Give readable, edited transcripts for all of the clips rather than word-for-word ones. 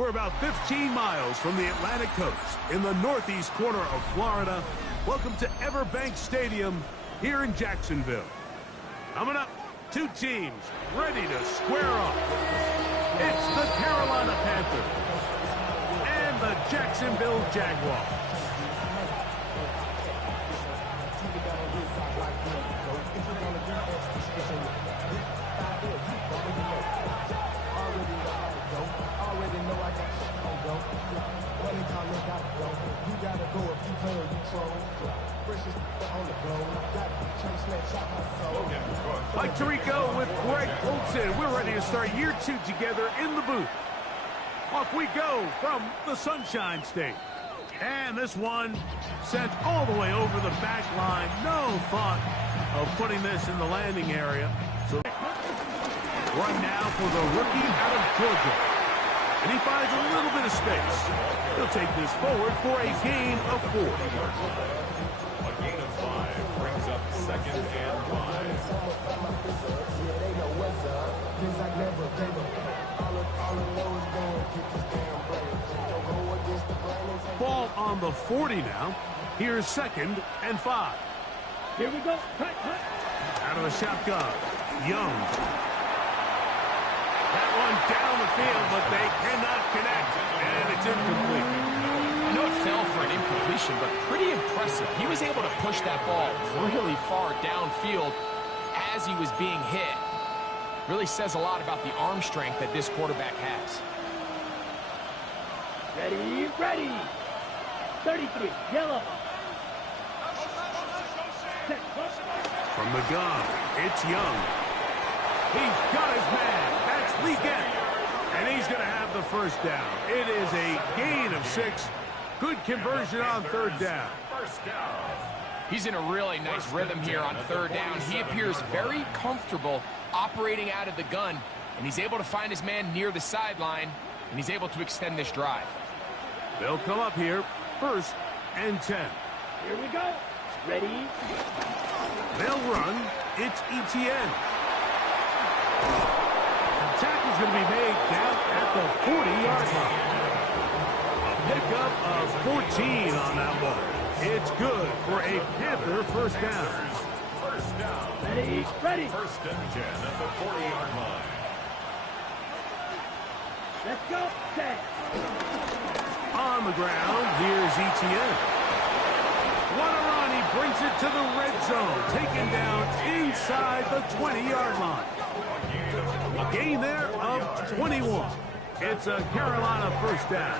We're about 15 miles from the Atlantic coast in the northeast corner of Florida. Welcome to Everbank Stadium here in Jacksonville. Coming up, two teams ready to square off. It's the Carolina Panthers and the Jacksonville Jaguars. Mike Tirico with Greg Olson. We're ready to start year two together in the booth. Off we go from the Sunshine State. And this one sent all the way over the back line. No thought of putting this in the landing area. So run now for the rookie out of Georgia. And he finds a little bit of space. He'll take this forward for a gain of 4. A gain of 5 brings up 2nd and 5. Ball on the 40 now. Here's 2nd and 5. Here we go. Cut. Out of the shotgun. Young. That one down the field, but they cannot connect. And it's incomplete. I know it fell for an incompletion, but pretty impressive. He was able to push that ball really far downfield as he was being hit. Really says a lot about the arm strength that this quarterback has. Ready. 33, yellow. From the gun, it's Young. He's got his man. That's Leggett. And he's going to have the first down. It is a gain of 6. Good conversion on 3rd down. He's in a really nice rhythm here on 3rd down. He appears very comfortable operating out of the gun, and he's able to find his man near the sideline, and he's able to extend this drive. They'll come up here, 1st and 10. Here we go. Ready. They'll run. It's Etienne. The tackle's going to be made down at the 40-yard line. A pickup of 14 on that one. It's good for a Panther first down. Ready. 1st and 10 at the 40-yard line. Let's go. Set. On the ground, here's Etienne. What a run. He brings it to the red zone. Taken down inside the 20-yard line. A gain there of 21. It's a Carolina first down.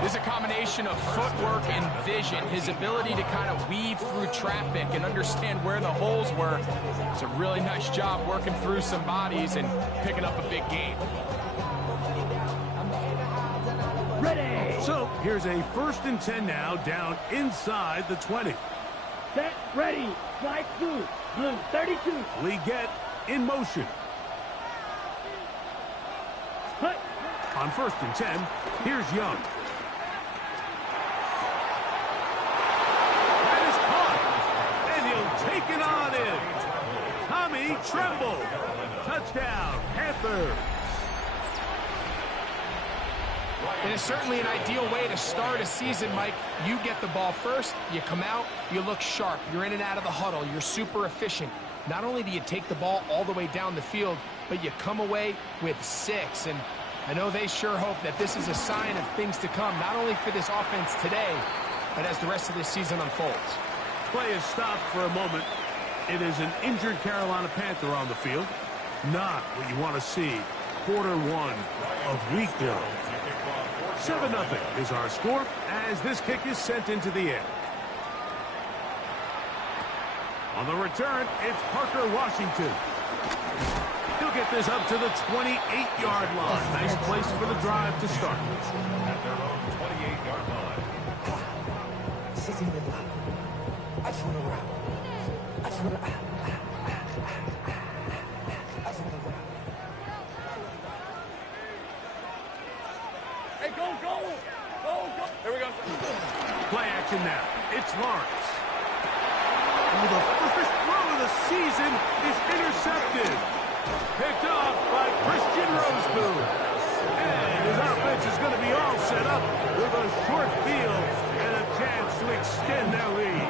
There's a combination of footwork and vision, his ability to kind of weave through traffic and understand where the holes were. It's a really nice job working through some bodies and picking up a big gain. Ready. So here's a 1st and 10 now, down inside the 20. Set. Ready. Fly blue. 32. Leggett in motion. Cut. On 1st and 10, here's Young. That is caught. And he'll take it on in. Tommy Tremble. Touchdown, Panthers. It is certainly an ideal way to start a season, Mike. You get the ball first, you come out, you look sharp, you're in and out of the huddle, you're super efficient. Not only do you take the ball all the way down the field, but you come away with 6. And I know they sure hope that this is a sign of things to come, not only for this offense today, but as the rest of this season unfolds. Play is stopped for a moment. It is an injured Carolina Panther on the field. Not what you want to see. Quarter 1 of week 1. 7-0 is our score as this kick is sent into the air. On the return, it's Parker Washington. He'll get this up to the 28-yard line. Nice place for the drive to start. At their own 28-yard line. I just want to rap. I just want to... Hey, go. Here we go. Play action now. It's Lawrence. Oh, the first throw of the season is intercepted. Picked off by Christian Roseboom. And his offense is going to be all set up with a short field and a chance to extend their lead.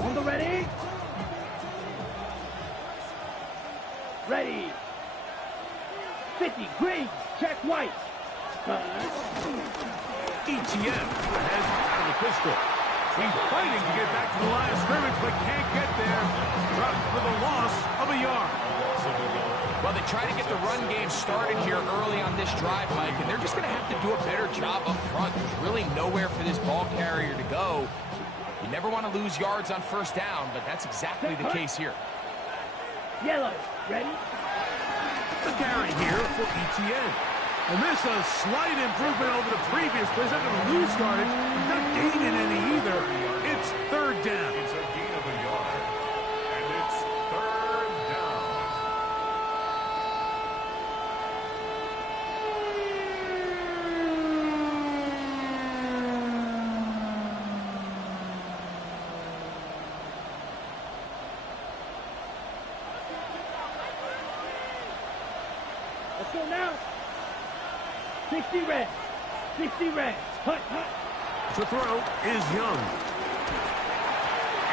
On the ready. Ready. 50, green, check white. ETN has out of the pistol. He's fighting to get back to the line of scrimmage, but can't get there. Dropped for the loss of a yard. Well, they try to get the run game started here early on this drive, Mike, and they're just going to have to do a better job up front. There's really nowhere for this ball carrier to go. You never want to lose yards on first down, but that's exactly the case here. Yellow, ready. The carry here for ETN. And this a slight improvement over the previous play. He's not going to lose yardage. He's not gaining any either. It's third down. It's a gain of a yard. And it's third down. Let's go now. 60 red. 60 red. Hut, hut. The throw is Young.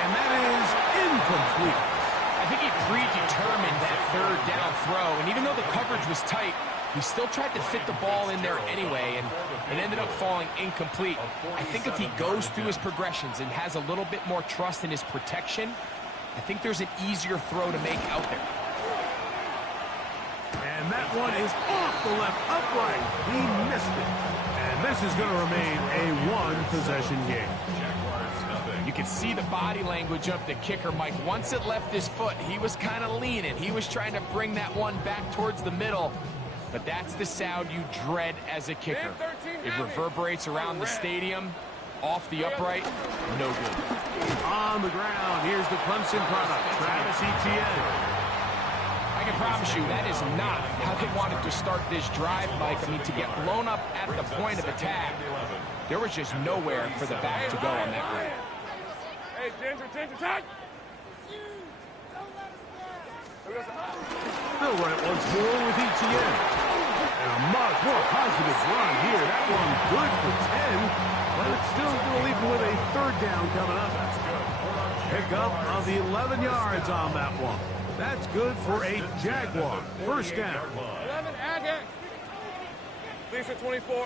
And that is incomplete. I think he predetermined that third down throw, and even though the coverage was tight, he still tried to fit the ball in there anyway, and it ended up falling incomplete. I think if he goes through his progressions and has a little bit more trust in his protection, I think there's an easier throw to make out there. And that one is off the left upright. He missed it. And this is going to remain a one-possession game. You can see the body language of the kicker, Mike. Once it left his foot, he was kind of leaning. He was trying to bring that one back towards the middle. But that's the sound you dread as a kicker. It reverberates around the stadium, off the upright, no good. On the ground, here's the Clemson product, Travis Etienne. I can promise you that is not how they wanted to start this drive, Mike. I mean, to get blown up at the point of attack, there was just nowhere for the back to go on that run. Hey, Ginger, tight. They'll run it once more with Etienne. And a much more positive run here. That one good for 10, but it's still going to leave him with a third down coming up. Pickup of the 11 yards on that one. That's good for a Jaguar. First down. 11, Agate. Lisa 24.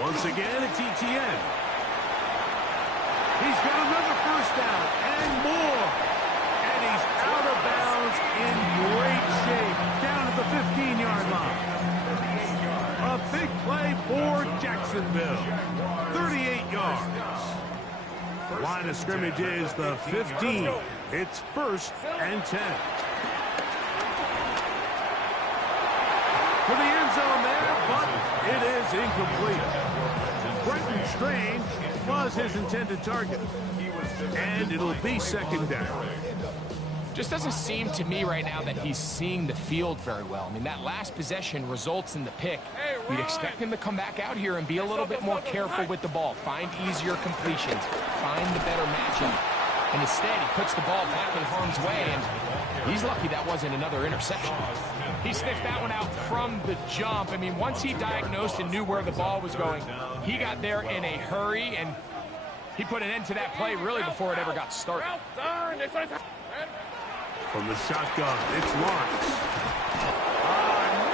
Once again, it's Etienne. He's got another first down and more. And he's out of bounds in great shape. Down at the 15-yard line. A big play for Jacksonville. 38 yards. The line of scrimmage is the 15. It's first and 10. For the end zone there, but it is incomplete. Brenton Strange was his intended target. And it'll be second down. Just doesn't seem to me right now that he's seeing the field very well. I mean, that last possession results in the pick. We'd expect him to come back out here and be a little bit more careful with the ball, find easier completions, find the better matchup. And instead, he puts the ball back in harm's way, and he's lucky that wasn't another interception. He sniffed that one out from the jump. I mean, once he diagnosed and knew where the ball was going, he got there in a hurry, and he put an end to that play really before it ever got started. From the shotgun, it's Lawrence.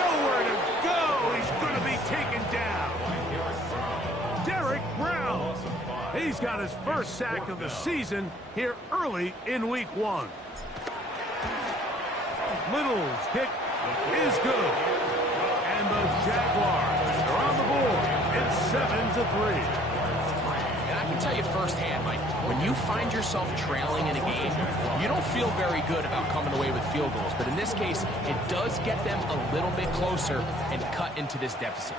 Nowhere to go. He's going to be taken down. Derek Brown. He's got his first sack of the season here early in week 1. Little's kick is good. And the Jaguars are on the board. It's 7-3. And I can tell you firsthand, Mike, when you find yourself trailing in a game, you don't feel very good about coming away with field goals. But in this case, it does get them a little bit closer and cut into this deficit.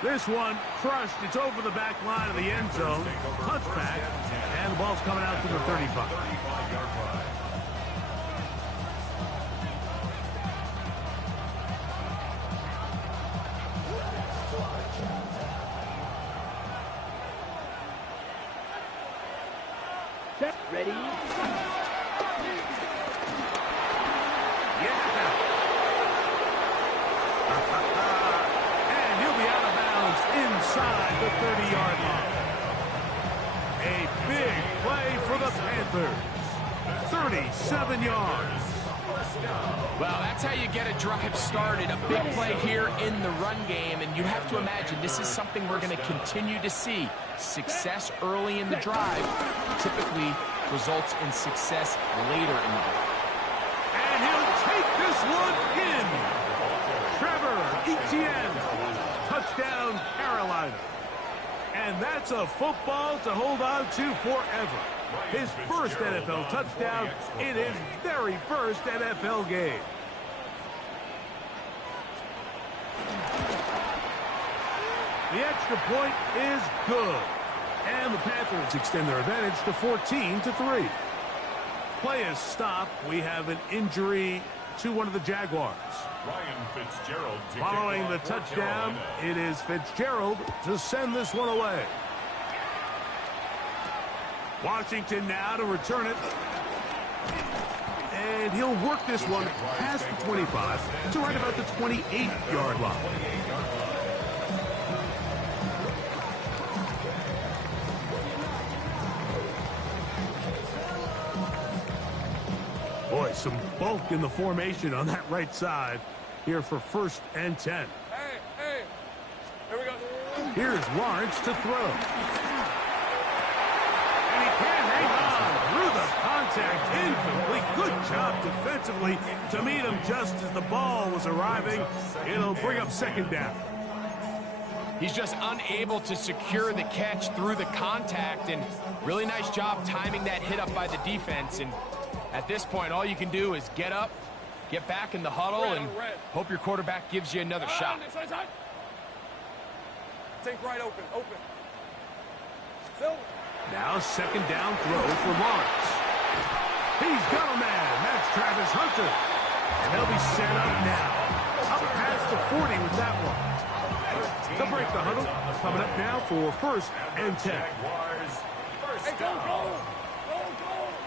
This one crushed. It's over the back line of the end zone. Touchback. And the ball's coming out to the 35. set, ready. Yeah. And he'll be out of bounds inside the 30-yard line. A big play for the Panthers. 37 yards. Well, that's how you get a drive started. A big play here in the run game, and you have to imagine this is something we're going to continue to see. Success early in the drive typically results in success later in the drive. And he'll take this one in. Trevor Etienne. Touchdown, Carolina. And that's a football to hold on to forever. His first NFL touchdown in his very first NFL game. The extra point is good. And the Panthers extend their advantage to 14-3. Play is stopped. We have an injury to one of the Jaguars. Ryan Fitzgerald to Following kick the off for touchdown, Carolina. it is Fitzgerald to send this one away. Washington now to return it. And he'll work this one past the 25 to right about the 28-yard line. Boy, some bulk in the formation on that right side here for 1st and 10. Hey, here we go. Here's Lawrence to throw. And he can't hang on through the contact. Incomplete. Good job defensively to meet him just as the ball was arriving. It'll bring up 2nd down. He's just unable to secure the catch through the contact, and really nice job timing that hit up by the defense. And at this point, all you can do is get up, get back in the huddle, and hope your quarterback gives you another shot. Take right open. Now 2nd down throw for Lawrence. He's got a man. That's Travis Hunter. And they'll be set up now. Up past the 40 with that one. They'll break the huddle. Coming up now for 1st and 10. Jaguars, first down.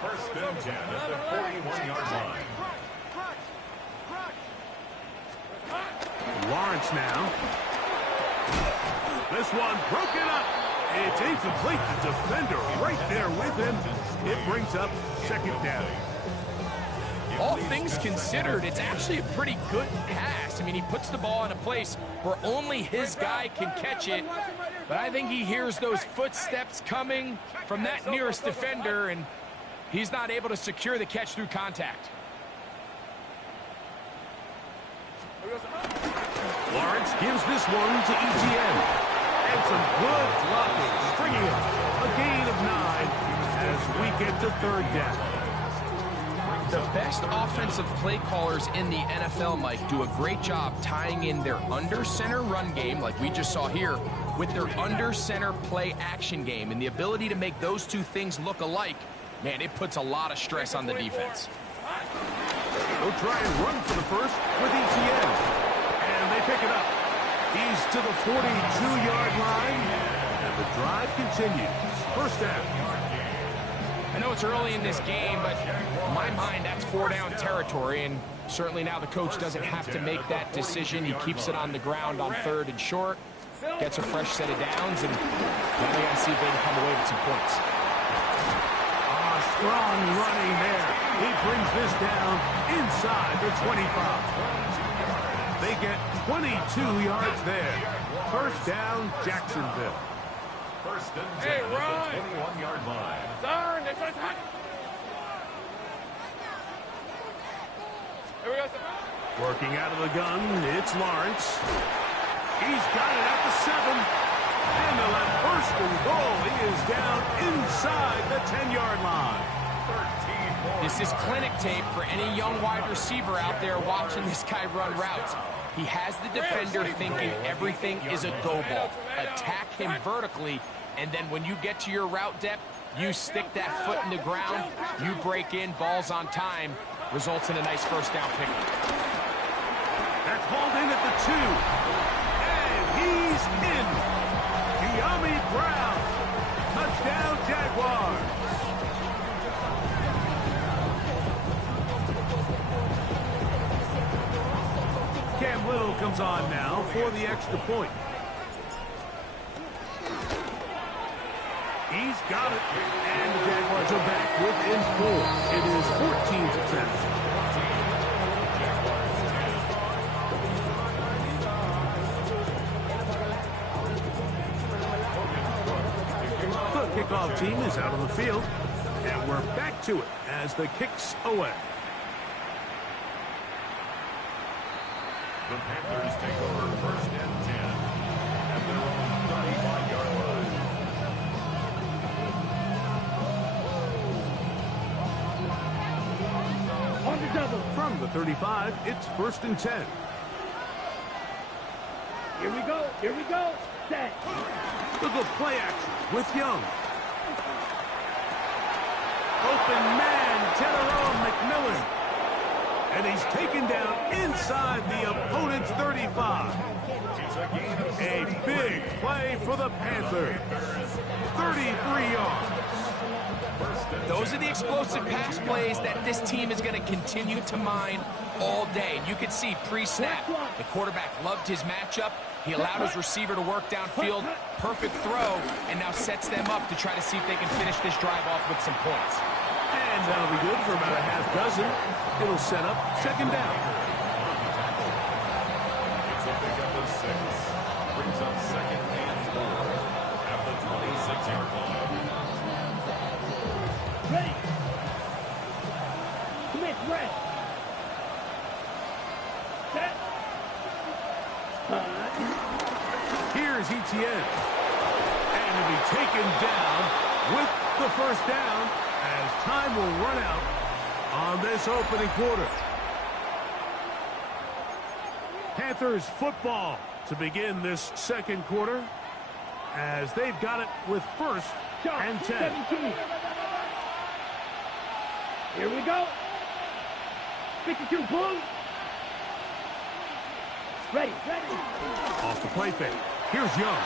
1st and 10 at the 41-yard line. Lawrence now. This one broken up. It's incomplete. The defender right there with him. It brings up 2nd down. All things considered, it's actually a pretty good pass. I mean, he puts the ball in a place where only his guy can catch it. But I think he hears those footsteps coming from that nearest defender, and he's not able to secure the catch through contact. Lawrence gives this one to Etienne. And some good blocking, stringing up a gain of 9 as we get to 3rd down. The best offensive play callers in the NFL, Mike, do a great job tying in their under-center run game, like we just saw here, with their under-center play action game. And the ability to make those two things look alike, man, it puts a lot of stress on the defense. They'll try and run for the first with Etienne. And they pick it up. He's to the 42-yard line. And the drive continues. 1st down. I know it's early in this game, but in my mind, that's 4-down territory, and certainly now the coach doesn't have to make that decision. He keeps it on the ground on 3rd and short, gets a fresh set of downs, and now they got to see if they can come away with some points. Strong running there. He brings this down inside the 25. They get 22 yards there. 1st down, Jacksonville. 1st and 10 at the 21-yard line. Working out of the gun, it's Lawrence. He's got it at the 7. And they'll have 1st and goal. He is down inside the 10-yard line. 13 This is clinic tape for any young wide receiver out there watching this guy run routes. He has the defender thinking everything is a go ball. Attack him vertically, and then when you get to your route depth, you stick that foot in the ground, you break in, balls on time, results in a nice 1st down pickup. That's hauled in at the 2. And he's in. De'Ami Brown. Touchdown, Jaguars. whistle comes on now for the extra point. He's got it. And the Jaguars are back within 4. It is 14-10. The kickoff team is out on the field. And we're back to it as the kick's away. The Panthers take over first and 10 at their own 35-yard line. On the double. From the 35, it's first and 10. Here we go. Here we go. Set. Look at play action with Young. Open man, Tenereau McMillan. And he's taken down inside the opponent's 35. A big play for the Panthers. 33 yards. Those are the explosive pass plays that this team is going to continue to mine all day. And you can see pre-snap, the quarterback loved his matchup. He allowed his receiver to work downfield. Perfect throw, and now sets them up to try to see if they can finish this drive off with some points. And that'll be good for about a half dozen. It'll set up second down. It's a pick up of 6. Brings up second and 4 at the 26-yard line. Ready. Commit, ready. Set. Here's Etienne. And he'll be taken down with the first down as time will run out on this opening quarter. Panthers football to begin this second quarter as they've got it with first and 10. 17. Here we go. 52 blue. Ready, ready. Off the play fake. Here's Young.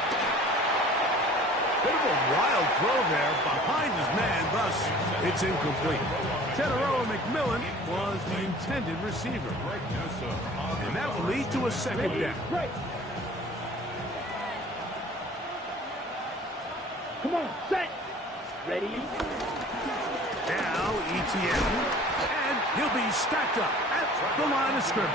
Bit of a wild throw there behind his man, thus it's incomplete. Tenereau McMillan was the intended receiver. And that will lead to a second down. Right. Come on, set. Ready. Now Etienne. And he'll be stacked up at the line of scrimmage.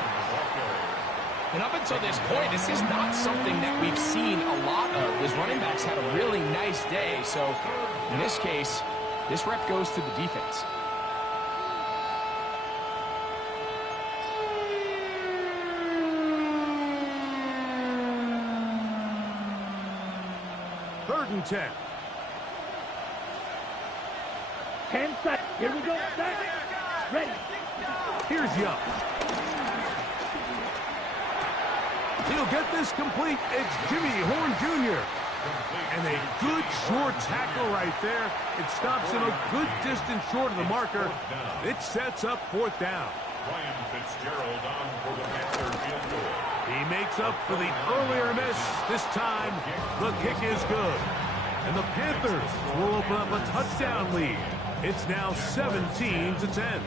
And up until this point, this is not something that we've seen a lot of. His running backs had a really nice day. So in this case, this rep goes to the defense. Third and 10. 10 seconds. Here we go. Set. Ready. Here's Young. He'll get this complete. It's Jimmy Horn Jr. And a good short tackle right there. It stops him a good distance short of the marker. It sets up fourth down. Ryan Fitzgerald on for the Panther field goal. He makes up for the earlier miss. This time, the kick is good. And the Panthers will open up a touchdown lead. It's now 17-10.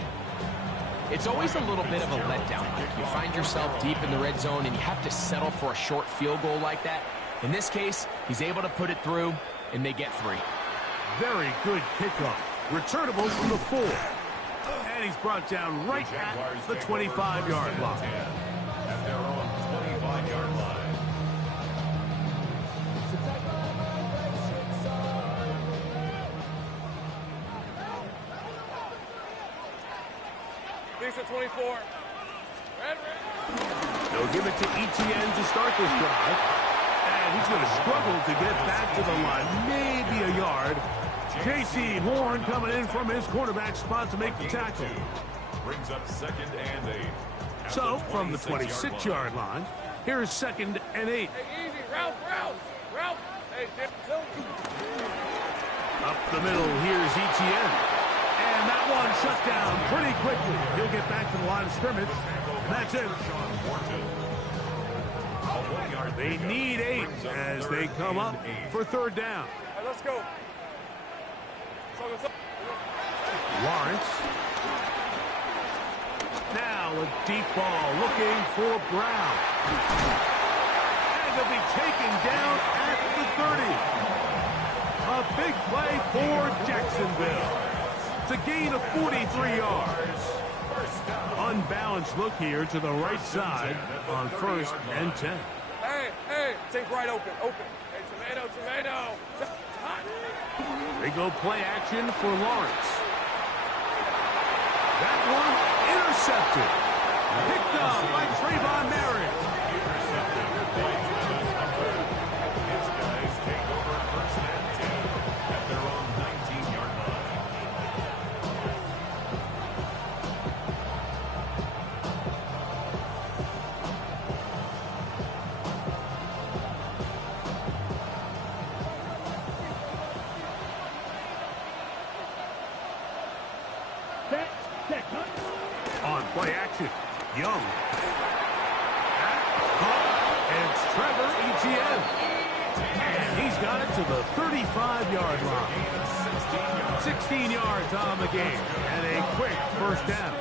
It's always a little bit of a letdown. Like you find yourself deep in the red zone and you have to settle for a short field goal like that. In this case, he's able to put it through, and they get 3. Very good kickoff. Returnable from the 4. And he's brought down right at the 25-yard line. At their own 25-yard line. These are 24. Red. They'll give it to Etienne to start this drive. And he's going to struggle to get back to the line. Maybe a yard. J.C. Horn coming in from his quarterback spot to make the tackle. Brings up second and 8. So, from the 26-yard line, here's second and 8. Hey, easy. Route. Hey, Jim. Up the middle, here's Etienne. And that one shut down pretty quickly. He'll get back to the line of scrimmage. And that's it. They need 8 as they come up for third down. All right, let's go. Lawrence. Now a deep ball looking for Brown. And he'll be taken down at the 30. A big play for Jacksonville. It's a gain of 43 yards. Unbalanced look here to the right side on 1st and 10. Hey, take right open. Hey, tomato. They go play action for Lawrence. That one intercepted. Picked up by Trayvon Merritt. Intercepted by Travis Hunter. His guys take over 1st and 10 at their own 19-yard line. On play action, Young. It's Trevor Etienne. And he's got it to the 35-yard line. 16 yards on the game. And a quick 1st down.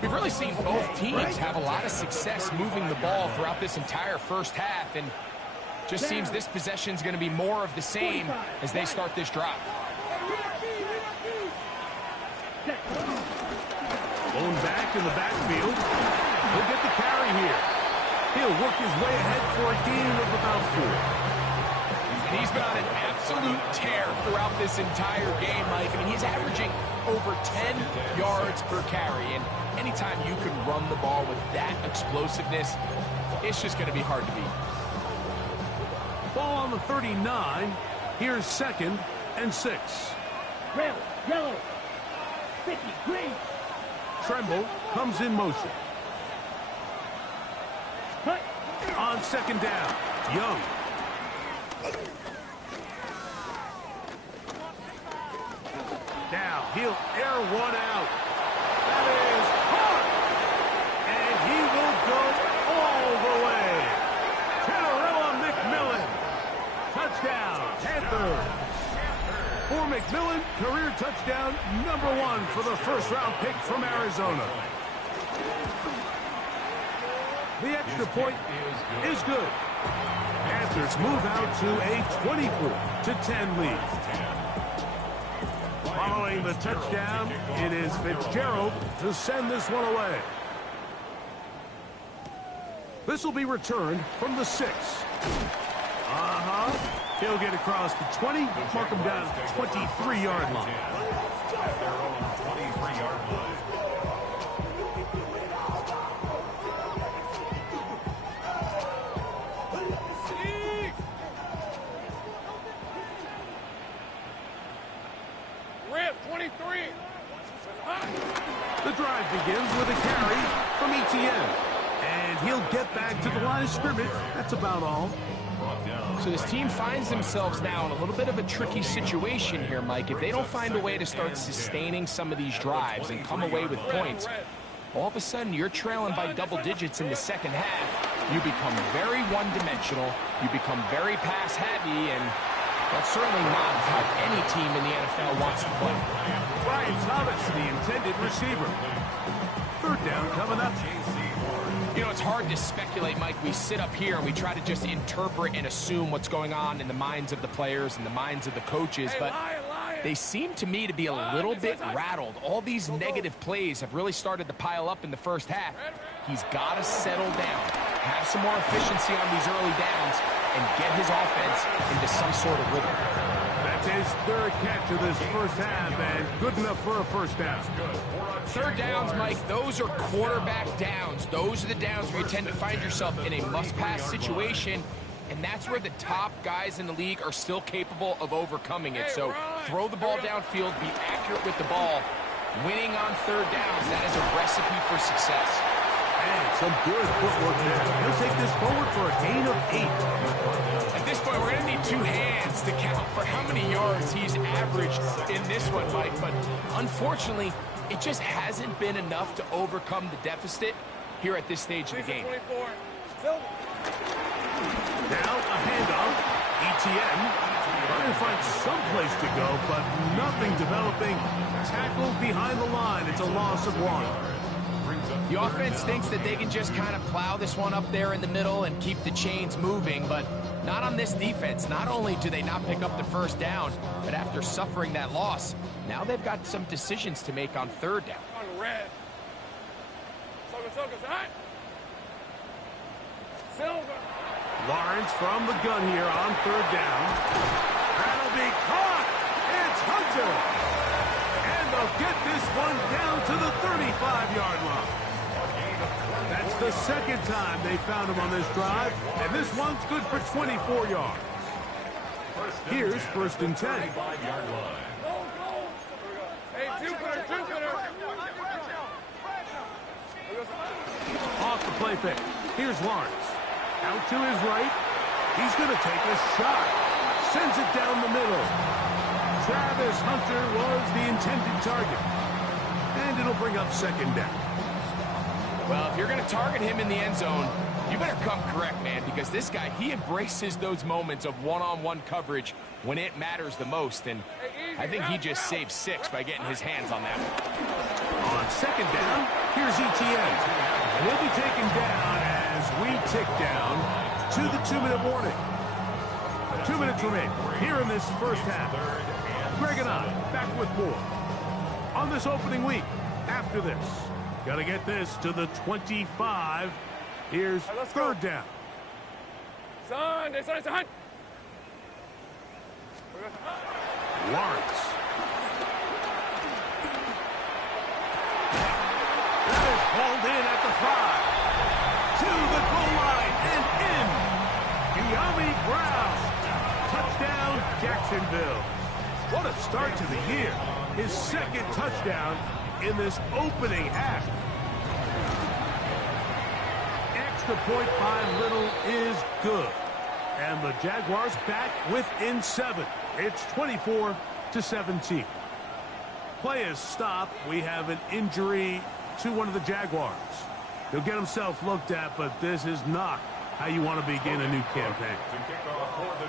We've really seen both teams have a lot of success moving the ball throughout this entire first half, and just seems this possession's going to be more of the same as they start this drive. Blown back in the backfield. He'll get the carry here. He'll work his way ahead for a gain of about 4. And he's been on an absolute tear throughout this entire game, Mike. I mean, he's averaging over 10 yards per carry, and anytime you can run the ball with that explosiveness, it's just going to be hard to beat. Ball on the 39. Here's 2nd and 6. Red, yellow, 50, green. Tremble comes in motion. Cut. On 2nd down, Young. Now he'll air one out. That is caught. And he will go all the way. Tenorella McMillan. Touchdown, Panthers. For McMillan, career touchdown #1 for the 1st-round pick from Arizona. The extra point is good. Panthers move out to a 24-10 lead. Following the touchdown, it is Fitzgerald to send this one away. This will be returned from the 6. He'll get across the 20, mark him down at the 23-yard line. At their own 23-yard line. Rip, 23. The drive begins with a carry from Etienne. And he'll get back to the line of scrimmage. That's about all. So this team finds themselves now in a little bit of a tricky situation here, Mike. If they don't find a way to start sustaining some of these drives and come away with points, all of a sudden you're trailing by double digits in the 2nd half. You become very one-dimensional. You become very pass-heavy, and that's certainly not how any team in the NFL wants to play. Brian Thomas, the intended receiver. 3rd down coming up. You know, it's hard to speculate, Mike. We sit up here and we try to just interpret and assume what's going on in the minds of the players and the minds of the coaches, but they seem to me to be a little bit rattled. All these negative plays have really started to pile up in the 1st half. He's got to settle down, have some more efficiency on these early downs, and get his offense into some sort of rhythm. That's his 3rd catch of this 1st half, and good enough for a 1st down. 3rd downs, Mike, those are quarterback downs. Those are the downs where you tend to find yourself in a must-pass situation, and that's where the top guys in the league are still capable of overcoming it. So throw the ball downfield, be accurate with the ball. Winning on 3rd downs, that is a recipe for success. And some good footwork there. He'll take this forward for a gain of 8. At this point, we're going to need 2 hands to count for how many yards he's averaged in this one, Mike. But unfortunately, it just hasn't been enough to overcome the deficit here at this stage of the game. Now a handoff. Etienne trying to find some place to go, but nothing developing. Tackled behind the line. It's a loss of 1. The offense thinks that they can just kind of plow this one up there in the middle and keep the chains moving, but not on this defense. Not only do they not pick up the first down, but after suffering that loss, now they've got some decisions to make on third down. On red. Silver. Lawrence from the gun here on third down. That'll be caught. It's Hunter. And they'll get this one down to the 35-yard line. That's the second time they found him on this drive, and this one's good for 24 yards. Here's first and 10. Hey, Jupiter. Off the play fake. Here's Lawrence. Out to his right. He's going to take a shot. Sends it down the middle. Travis Hunter was the intended target. And it'll bring up second down. Well, if you're going to target him in the end zone, you better come correct, man, because this guy, he embraces those moments of one-on-one coverage when it matters the most, and I think he just saved 6 by getting his hands on that one. On second down, here's ETN. And he'll be taken down as we tick down to the 2-minute warning. 2 minutes remain here in this first half. Greg and I back with more on this opening week. After this, got to get this to the 25. Here's third down. Sunday. Lawrence. That is hauled in at the 5. To the goal line and in. De'Ami Brown. Touchdown, Jacksonville. What a start to the year. His second touchdown in this opening half. Extra point by Little is good. And the Jaguars back within 7. It's 24-17. Play is stopped. We have an injury to one of the Jaguars. He'll get himself looked at, but this is not how you want to begin a new campaign.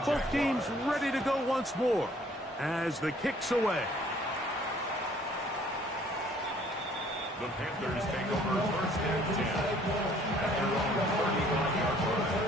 Both teams ready to go once more as the kick's away. The Panthers take over first and 10 at their own 35-yard line.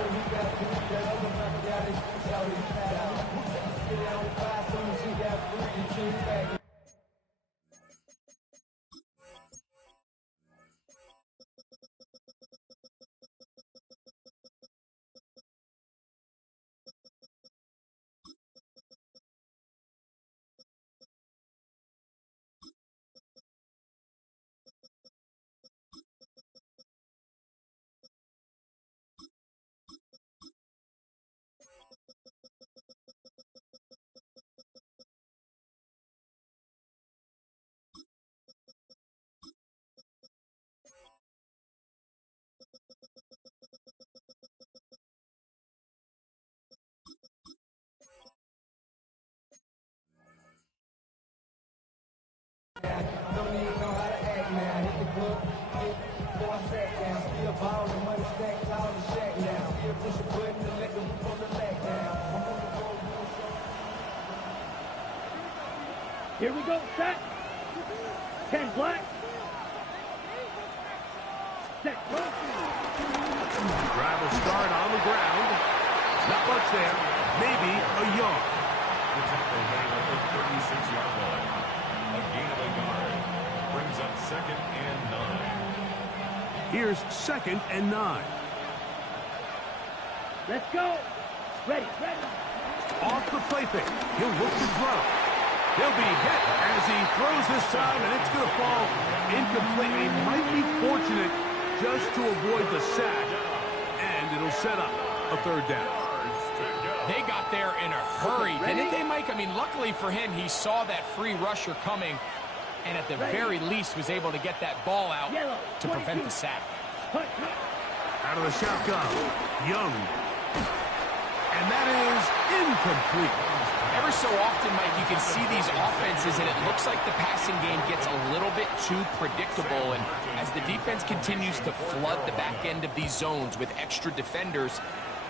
Don't even know how to act now. Hit the club, get 4 sat down. Still ball, the money stacked tall and shack down. Still push a button to let the roof on the back down. I'm on the road, Here we go, set. 10 black. Set. Drive will start on the ground. Not much there. Maybe a yard. The tackle made at the 36-yard line. A gain of a yard brings up second and 9. Here's second and 9. Let's go. Ready. Off the play fake. He'll look to throw. He'll be hit as he throws this time, and it's going to fall incomplete. He might be fortunate just to avoid the sack, and it'll set up a third down. They got there in a hurry, didn't they, Mike? I mean, luckily for him, he saw that free rusher coming, and at the very least was able to get that ball out to prevent the sack. Out of the shotgun, Young. And that is incomplete. Ever so often, Mike, you can see these offenses, and it looks like the passing game gets a little bit too predictable, and as the defense continues to flood the back end of these zones with extra defenders,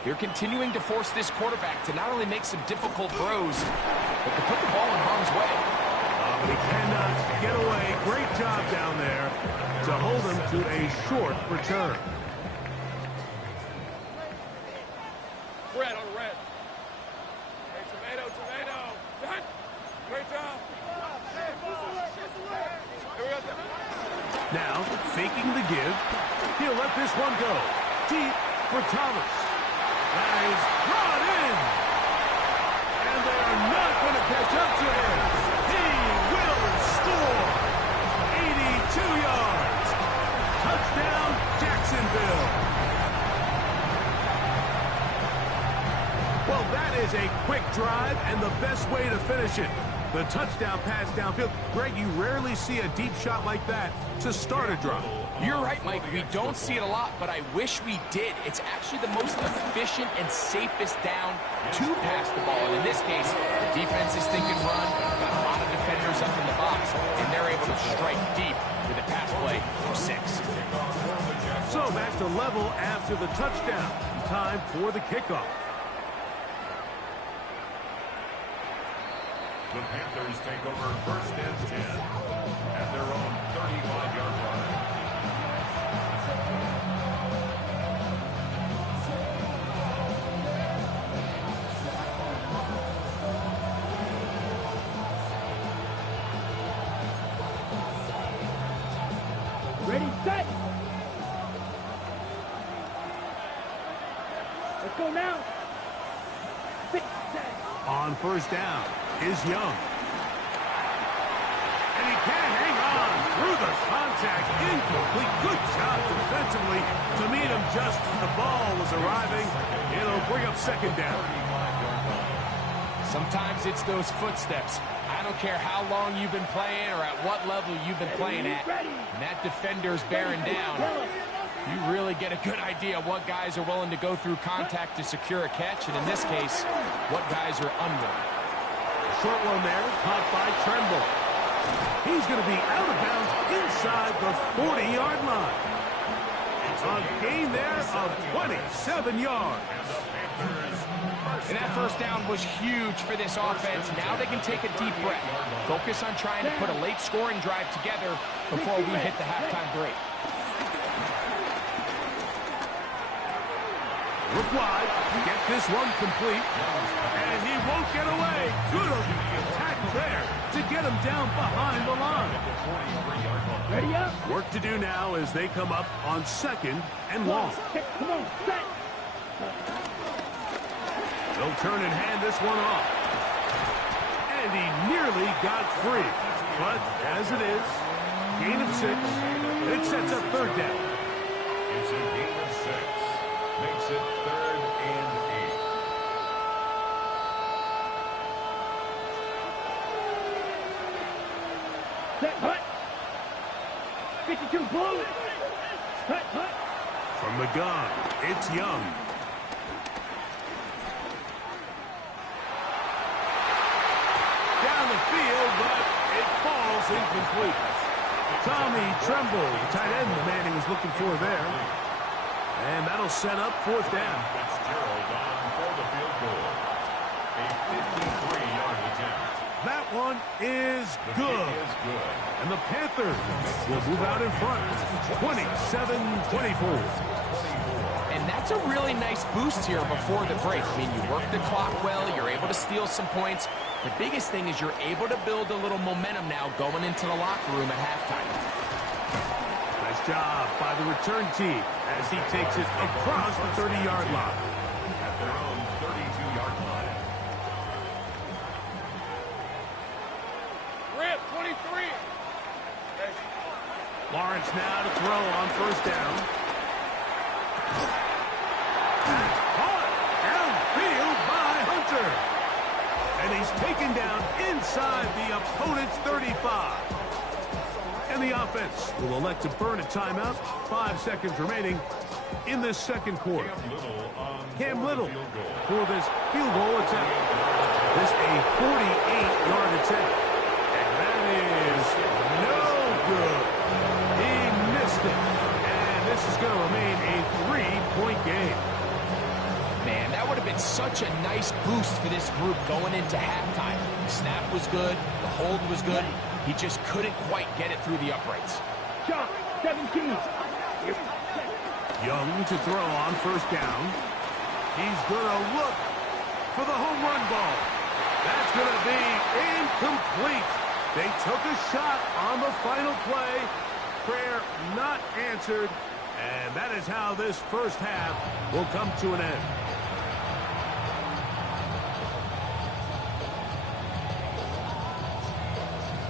they're continuing to force this quarterback to not only make some difficult throws, but to put the ball in harm's way. A He cannot get away. Great job down there to hold him to a short return. Red on red. Hey, tomato, tomato. Done. Great job. Here we go. Now, faking the give. He'll let this one go. Deep for Thomas. That is brought in. And they are not going to catch up to him. He will score. 82 yards. Touchdown, Jacksonville. Well, that is a quick drive and the best way to finish it. The touchdown pass downfield. Greg, you rarely see a deep shot like that to start a drive. You're right, Mike. We don't see it a lot, but I wish we did. It's actually the most efficient and safest down to pass the ball. And in this case, the defense is thinking run, got a lot of defenders up in the box, and they're able to strike deep with a pass play for 6. So back to level after the touchdown. Time for the kickoff. The Panthers take over first and 10 at their own 35-yard line. Ready, set. Let's go now. Six, set. On first down is Young. And he can't hang on through the contact. Incomplete. Good job defensively to meet him just as the ball was arriving. It'll bring up second down. Sometimes it's those footsteps. I don't care how long you've been playing or at what level you've been playing at. And that defender's bearing down. You really get a good idea of what guys are willing to go through contact to secure a catch, and in this case, what guys are unwilling. Short one there, caught by Tremble. He's going to be out of bounds inside the 40-yard line. A gain there of 27 yards. And that first down was huge for this offense. Now they can take a deep breath. Focus on trying to put a late scoring drive together before we hit the halftime break. Look wide, get this one complete, and he won't get away. Good tackle there to get him down behind the line. Ready up. Work to do now as they come up on second and long. Come on, set. They'll turn and hand this one off. And he nearly got free. But as it is, gain of 6, it sets up third down. It's a gain of 6. Makes it 3rd and 8. Set, hut. 52 blue. Hut, hut. From the gun, it's Young. Down the field, but it falls incomplete. Tommy Tremble, tight end, the man he was looking for there. And that'll set up fourth down. Fitzgerald on for the field goal. A 53-yard attempt. That one is The good. kick is good. And the Panthers will move out in front, 27-24. And that's a really nice boost here before the break. I mean, you work the clock well, you're able to steal some points. The biggest thing is you're able to build a little momentum now going into the locker room at halftime. Nice job by the return team as he takes it across the 30-yard line. At their own 32-yard line. Rip, 23. Lawrence now to throw on first down. That's caught downfield by Hunter. And he's taken down inside the opponent's 35. And the offense will elect to burn a timeout. 5 seconds remaining in this second quarter. Cam Little for this field goal attempt. This a 48-yard attempt. And that is no good. He missed it. And this is going to remain a 3-point game. Man, that would have been such a nice boost for this group going into halftime. The snap was good, the hold was good, He just couldn't quite get it through the uprights. Shot, 17. Young to throw on first down. He's going to look for the home run ball. That's going to be incomplete. They took a shot on the final play. Prayer not answered. And that is how this first half will come to an end.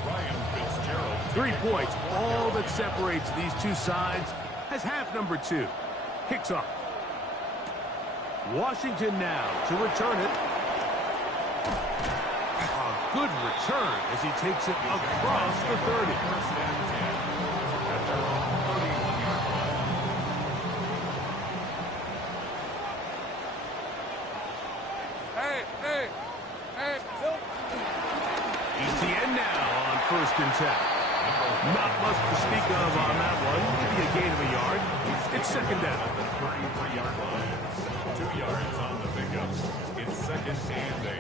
Ryan Fitzgerald. 3 points, all that separates these two sides as half number 2 kicks off. Washington now to return it. A good return as he takes it across the 30. Hey, ETN now on 1st and 10. Not much to speak of on that one. Maybe a gain of a yard. It's 2nd down. 33-yard line. 2 yards on the pickup. It's 2nd and 8.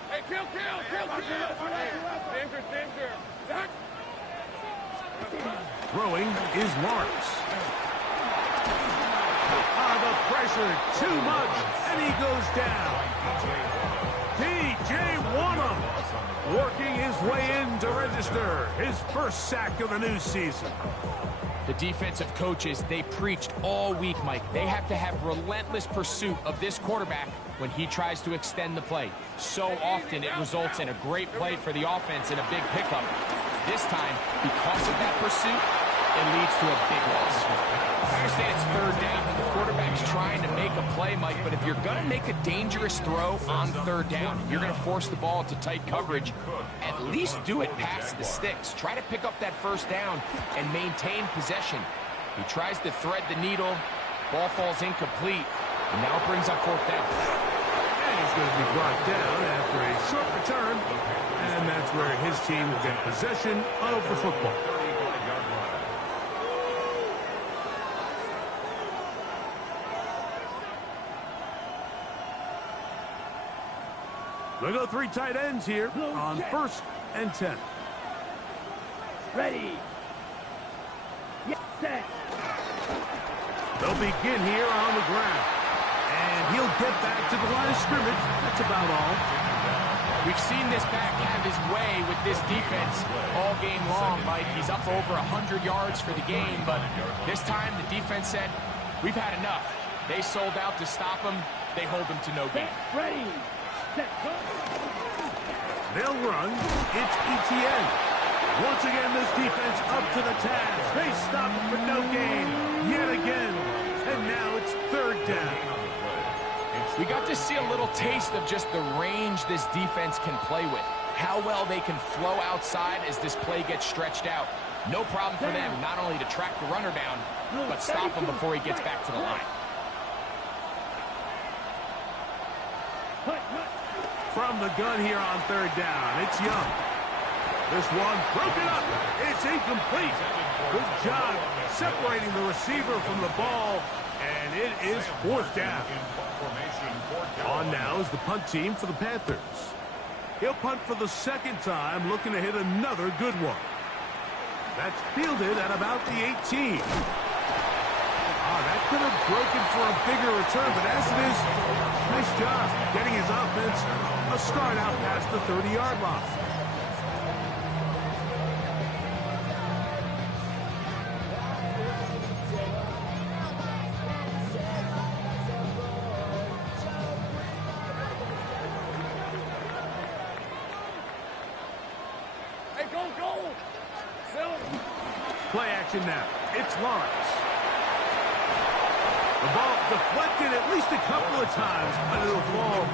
hey, kill. Hey, danger. Zach. Throwing is Lawrence. The pressure too much, and he goes down. DJ Wanham working his way in to register his first sack of the new season. The defensive coaches, they preached all week, Mike. They have to have relentless pursuit of this quarterback when he tries to extend the play. So often it results in a great play for the offense and a big pickup. This time, because of that pursuit, it leads to a big loss. I understand it's 3rd down and the quarterback's trying to make a play, Mike, but if you're going to make a dangerous throw on 3rd down, you're going to force the ball into tight coverage, at least do it past the sticks. Try to pick up that 1st down and maintain possession. He tries to thread the needle. Ball falls incomplete, and now it brings up 4th down. And he's going to be brought down after a short return, and that's where his team will get possession of the football. We go 3 tight ends here on 1st and 10. Ready. Yes, set. They'll begin here on the ground. And he'll get back to the line of scrimmage. That's about all. We've seen this back have his way with this defense all game long, Mike. He's up over 100 yards for the game, but this time the defense said, we've had enough. They sold out to stop him. They hold him to no gain. Ready. Set. They'll run. It's ETN. Once again, this defense up to the task. They stop him for no gain yet again. And now it's 3rd down. We got to see a little taste of just the range this defense can play with. How well they can flow outside as this play gets stretched out. No problem for them not only to track the runner down, but stop him before he gets back to the line. From the gun here on 3rd down, it's Young. This one broken up. It's incomplete. Good job separating the receiver from the ball, and it is 4th down. On now is the punt team for the Panthers. He'll punt for the 2nd time, looking to hit another good one. That's fielded at about the 18. That could have broken for a bigger return, but as it is, nice job getting his offense a start out past the 30-yard line. Hey, go. Play action now. It's Lawrence. The ball deflected at least a couple of times, but it'll fall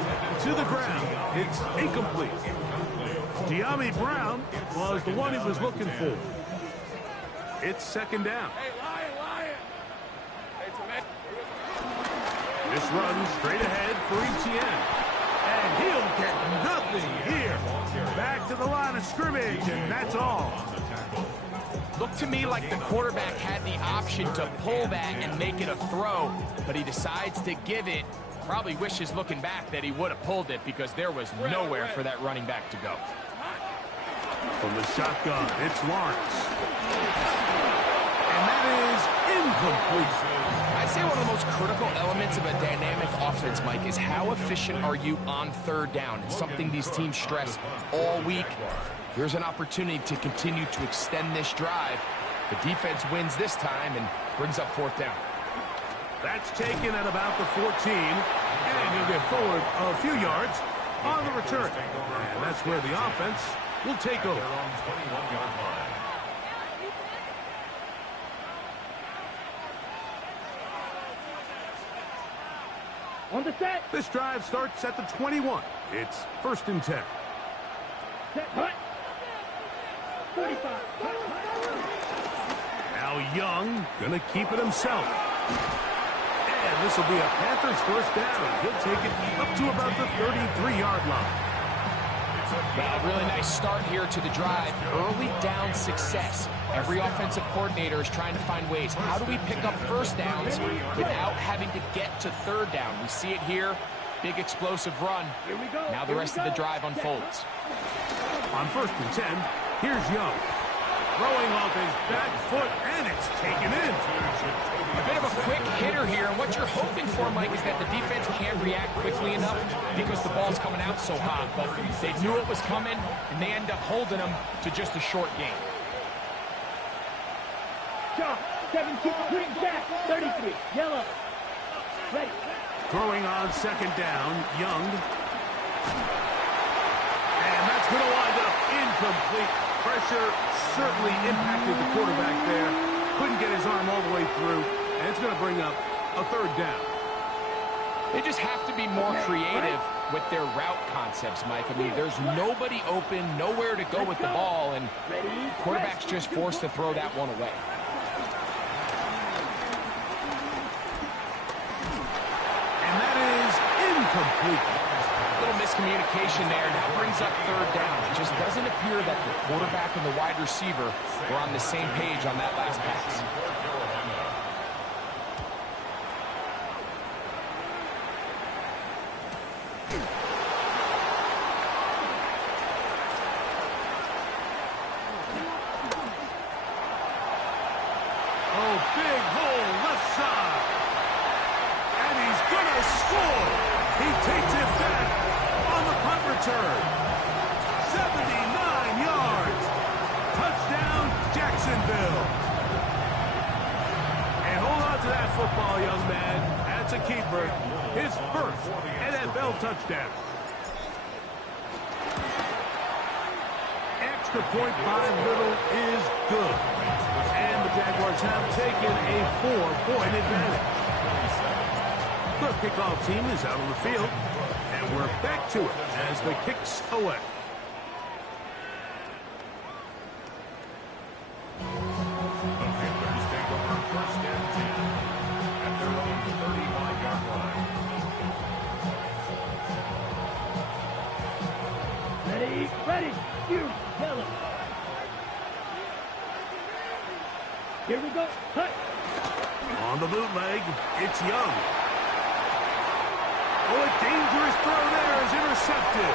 to the ground. It's incomplete. De'Ami Brown was the one he was looking for. It's 2nd down. Hey, Lion. Hey, Tomato. This runs straight ahead for ETN. And he'll get nothing here. Back to the line of scrimmage, and that's all. Looked to me like the quarterback had the option to pull that and make it a throw, but he decides to give it. Probably wishes looking back that he would have pulled it because there was nowhere for that running back to go. From the shotgun, it's Lawrence. And that is incomplete. I'd say one of the most critical elements of a dynamic offense, Mike, is how efficient are you on third down. It's something these teams stress all week. Here's an opportunity to continue to extend this drive. The defense wins this time and brings up fourth down. That's taken at about the 14, and he'll get forward a few yards on the return. And that's where the offense will take over. On 21-yard line. On the set. This drive starts at the 21. It's 1st and 10. Set. Hut. 45. Now Young gonna keep it himself. And this will be a Panthers first down. He'll take it up to about the 33-yard line. Well, really nice start here to the drive. Early down success. Every offensive coordinator is trying to find ways. How do we pick up first downs without having to get to third down? We see it here. Big explosive run. Here we go. Now the rest of the drive unfolds. On 1st and 10, here's Young. Throwing off his back foot, and it's taken in. A bit of a quick hitter here, and what you're hoping for, Mike, is that the defense can't react quickly enough because the ball's coming out so hot. But they knew it was coming, and they end up holding them to just a short game. Shot. 17. Green back. 33. Yellow. Ready. Throwing on 2nd down, Young. And that's going to wind up incomplete. Pressure certainly impacted the quarterback there. Couldn't get his arm all the way through, and it's going to bring up a 3rd down. They just have to be more creative with their route concepts, Mike. I mean, there's nobody open, nowhere to go with the ball, and quarterback's just forced to throw that one away. And that is incomplete. Little miscommunication there. Now brings up 3rd down. It just doesn't appear that the quarterback and the wide receiver were on the same page on that last pass. Oh, big hole left side. And he's going to score. He takes it back on the punt return. 79 yards. Touchdown, Jacksonville. And hold on to that football, young man. That's a keeper. His first NFL touchdown. Extra point by Little is good. And the Jaguars have taken a 4-point advantage. The kickoff team is out on the field, and we're back to it as the kicks away. The Panthers take over 1st and 10 at their own 35-yard line. Ready. Ready. You. Yellow. Here we go. Hut. On the bootleg, it's Young. Oh, a dangerous throw there is intercepted.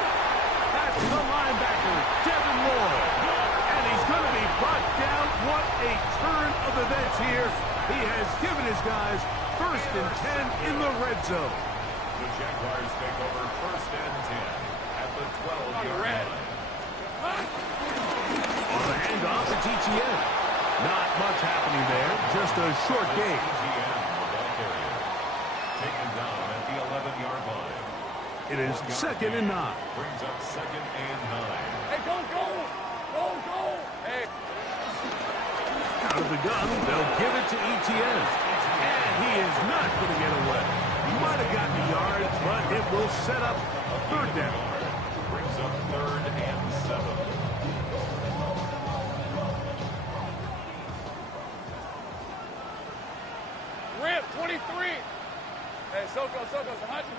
That's the linebacker, Devin Lloyd. And he's going to be brought down. What a turn of events here. He has given his guys 1st and 10 in the red zone. The Jaguars take over 1st and 10 at the 12-yard line. On the handoff, it's ETN. Not much happening there, just a short game. ETN, the ball carrier, taken down at the 11-yard line. It is 2nd and 9. Brings up 2nd and 9. Hey, go, go! Go, go! Hey. Out of the gun, they'll give it to ETN. And he is not going to get away. He might have gotten a yard, but it will set up a 3rd down. Brings up 3rd and 7. Rip, 23. Hey, Soko, behind you.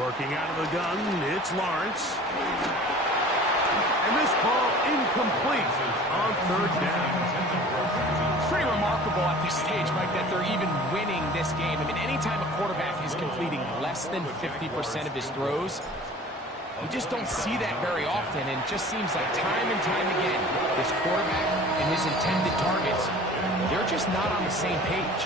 Working out of the gun, it's Lawrence. And this ball incomplete on third down. It's pretty remarkable at this stage, Mike, that they're even winning this game. I mean, anytime a quarterback is completing less than 50% of his throws, you just don't see that very often, and it just seems like time and time again, this quarterback and his intended targets, they're just not on the same page.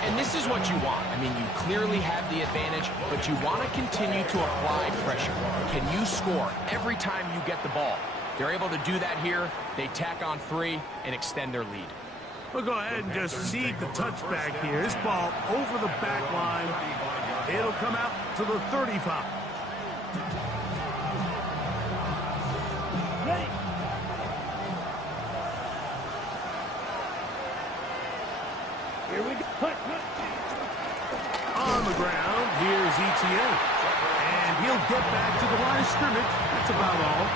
And this is what you want. I mean, you clearly have the advantage, but you want to continue to apply pressure. Can you score every time you get the ball? They're able to do that here. They tack on 3 and extend their lead. We'll go ahead and just seed the touchback here. This ball over the back line. It'll come out to the 35. Ready. Here we go. Hut. On the ground, here's ETN. And he'll get back to the line of scrimmage. That's about all.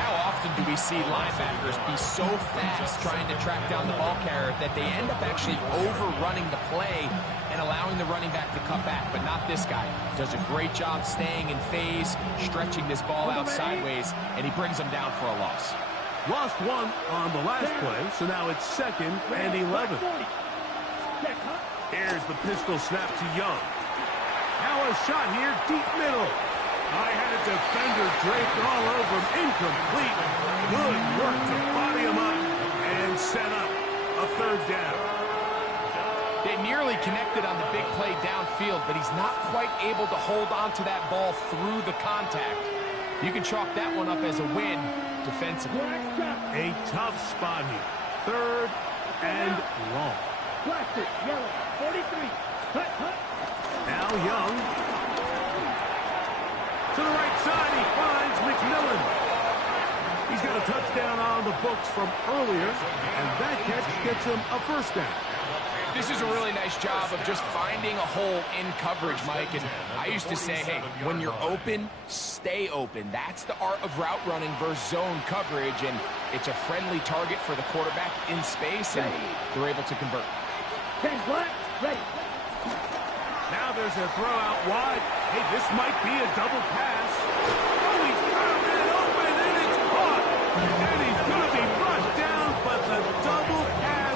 How often do we see linebackers be so fast trying to track down the ball carrier that they end up actually overrunning the play and allowing the running back to cut back? But not this guy. Does a great job staying in phase, stretching this ball out sideways, and he brings them down for a loss. Lost 1 on the last play, so now it's 2nd and 11. Here's the pistol snap to Young. Now a shot here, deep middle. I had a defender draped all over him. Incomplete. Good work to body him up and set up a third down. They nearly connected on the big play downfield, but he's not quite able to hold on to that ball through the contact. You can chalk that one up as a win defensively. A tough spot here. 3rd and long. Blaster, yellow, 43. Hut. Now Young. To the right side, he finds McMillan. He's got a touchdown on the books from earlier, and that catch gets him a first down. This is a really nice job of just finding a hole in coverage, Mike. And I used to say, hey, when you're open, stay open. That's the art of route running versus zone coverage, and it's a friendly target for the quarterback in space, and they're able to convert. 10 black, ready. Now there's a throw out wide. Hey, this might be a double pass. Oh, he's found it open, and it's caught. And he's going to be brought down, but the double pass